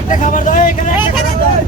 একটা খাবার দাও, এখানে একটা খাবার দাও।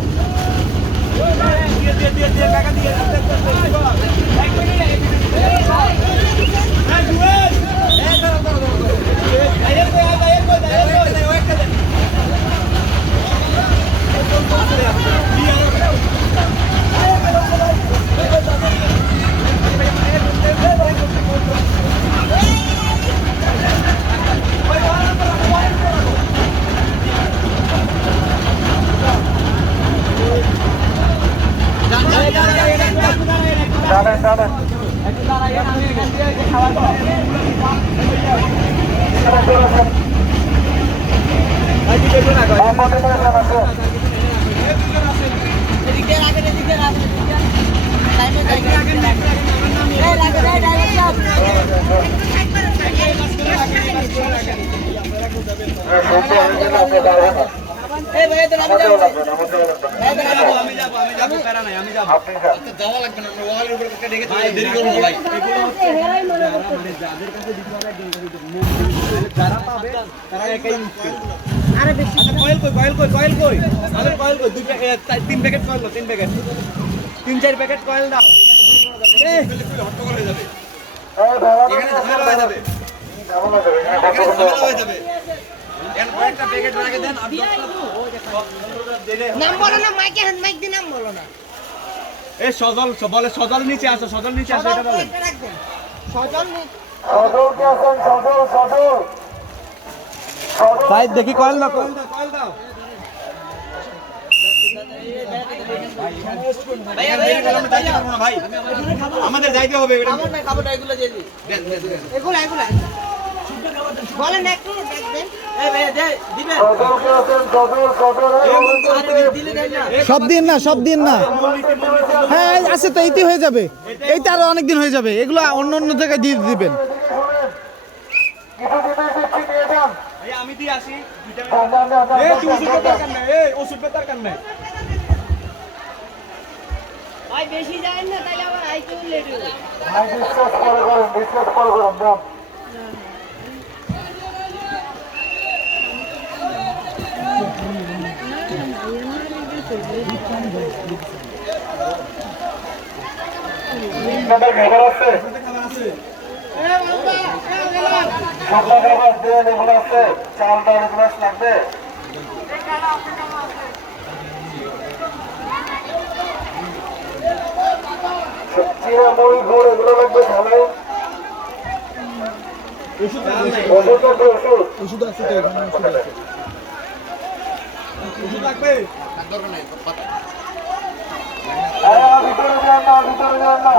তিন-চার প্যাকেট কয়েল দাও। সজল নিচে আসো, সজল নিচে আসো, এটা বলেন। ভাই দেখি কয়েল দাও, কয়েল দাও, কয়েল দাও। ভাই আমাদের যাইতে হবে, সব দিন না, সব দিন না। হ্যাঁ আছে তো, এইটি হয়ে যাবে, এইটা আরো অনেকদিন হয়ে যাবে। এগুলো অন্য অন্য জায়গায় দিয়ে দিবেন। আমি দিয়ে আসি। ওষুধের দরকার নাই। ভাই বেশি যায় না, তাইলে আবার আইতে লেট হবে। ভাই বিশ্বাস করে করেন, বিশ্বাস করে করেন দাম। খাবার আছে, সকাল খাবার দেন, এগুলো আছে, চাল ডাল এগুলো লাগবে। এগুলো লাগবে, ঝালাই ওষুধ লাগবে, ওষুধ আছে তো, ওষুধ লাগবে। ভিতরে যান না, ভিতরে যান না।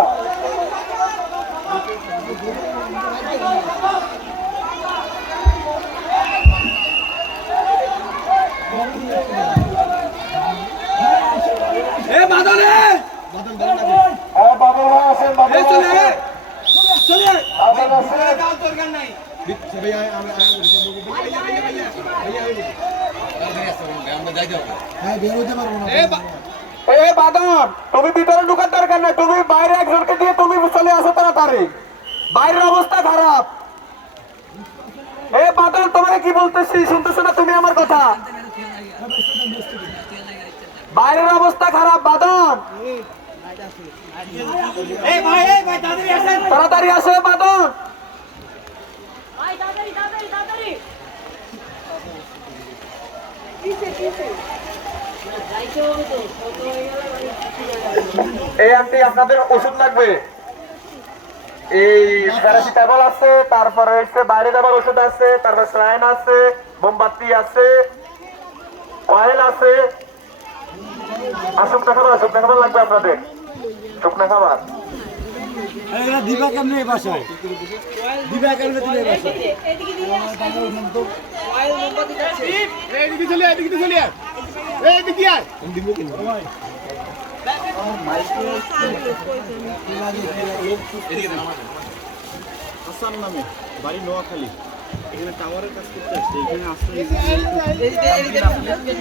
তুমি ভিতরে ঢুকার দরকার নাই, তুমি বাইরে একজনকে দিয়ে তুমি চলে আসো তাড়াতাড়ি, বাইরের অবস্থা খারাপ। এ বাদল, তোমাকে কি বলতেছি শুনতেছো না তুমি আমার কথা? বাইরের অবস্থা খারাপ বাদল, তাড়াতাড়ি আসো বাদল। এই আন্টি আপনাদের ওষুধ লাগবে, এই প্যারাসিটামল আছে, তারপরে হচ্ছে বাইরে যাবার ওষুধ আছে, তারপর স্যালাইন আছে, মোমবাতি আছে, অয়েল আছে। আর শুকনা খাবার, শুকনা খাবার লাগবে আপনাদের, শুকনা খাবার। দিবা কেমনে বাসায়, দিবা কেমনে দিলে বাসায়? এদিকে চলে, এদিকে চলে, এদিকে আয়। দিব কেন হাসান নামে, বাড়ি নোয়াখালী, এখানে টাওয়ারের কাজ করতে আসছে, এখানে আসতে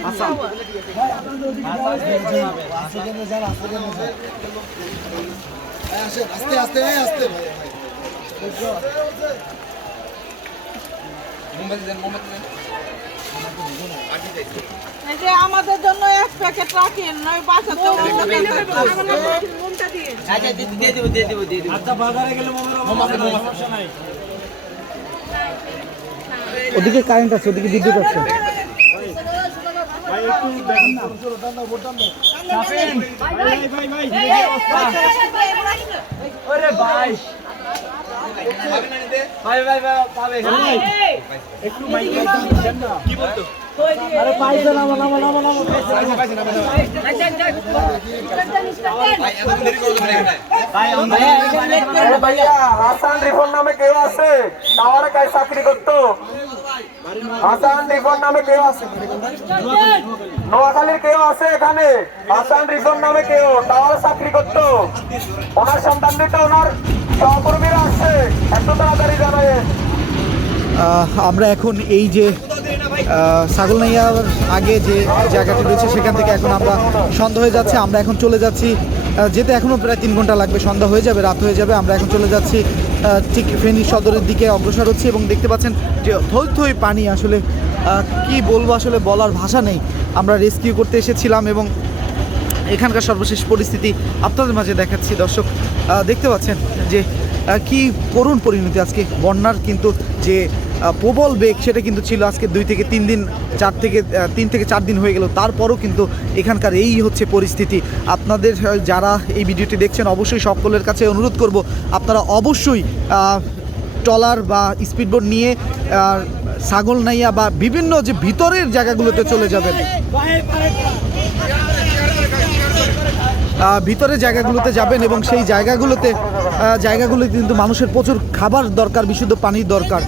হাসান আস্তে আস্তে আস্তে এই যে আমাদের জন্য এক প্যাকেট রাখেন নয় বাঁচাতে ওদিকে কারেন্ট আছে, ওদিকে বিদ্যুৎ আছে। ভাইয়া হাসান রিফন নামে কেউ আছে? টাওয়ারে কাজ চাকরি করতো। হাসান রিফন নামে কেউ আছে? নোয়াখালীর কেউ আছে এখানে? হাসান রিফন নামে কেউ টাওয়ারে চাকরি করতো। ওনার সন্তান দিতে ওনার সহকর্মীরা আসছে, এত তাড়াতাড়ি জানায়। আমরা এখন এই যে ছাগলনাইয়ার আগে যে জায়গাটি রয়েছে সেখান থেকে এখন আমরা সন্ধ্যা হয়ে যাচ্ছে। আমরা এখন চলে যাচ্ছি, যেতে এখনও প্রায় 3 ঘন্টা লাগবে, সন্ধ্যা হয়ে যাবে, রাত হয়ে যাবে। আমরা এখন চলে যাচ্ছি ঠিক ফেনী সদরের দিকে অগ্রসর হচ্ছি এবং দেখতে পাচ্ছেন যে থই থই পানি, আসলে কি বলবো, আসলে বলার ভাষা নেই। আমরা রেস্কিউ করতে এসেছিলাম এবং এখানকার সর্বশেষ পরিস্থিতি আপনাদের মাঝে দেখাচ্ছি। দর্শক দেখতে পাচ্ছেন যে কি করুণ পরিণতি আজকে বন্যার, কিন্তু যে প্রবল বেগ সেটা কিন্তু ছিল আজকে 2 থেকে 3 দিন, 3 থেকে 4 দিন হয়ে গেল, তারপরও কিন্তু এখানকার এই হচ্ছে পরিস্থিতি। আপনাদের যারা এই ভিডিওটি দেখছেন অবশ্যই সকলের কাছে অনুরোধ করব, আপনারা অবশ্যই ট্রলার বা স্পিডবোট নিয়ে ছাগলনাইয়া বা বিভিন্ন যে ভিতরের জায়গাগুলোতে চলে যাবেন। ভিতরে জায়গাগুলোতে যাবেন এবং সেই জায়গাগুলোতে কিন্তু মানুষের প্রচুর খাবার দরকার, বিশুদ্ধ পানির দরকার।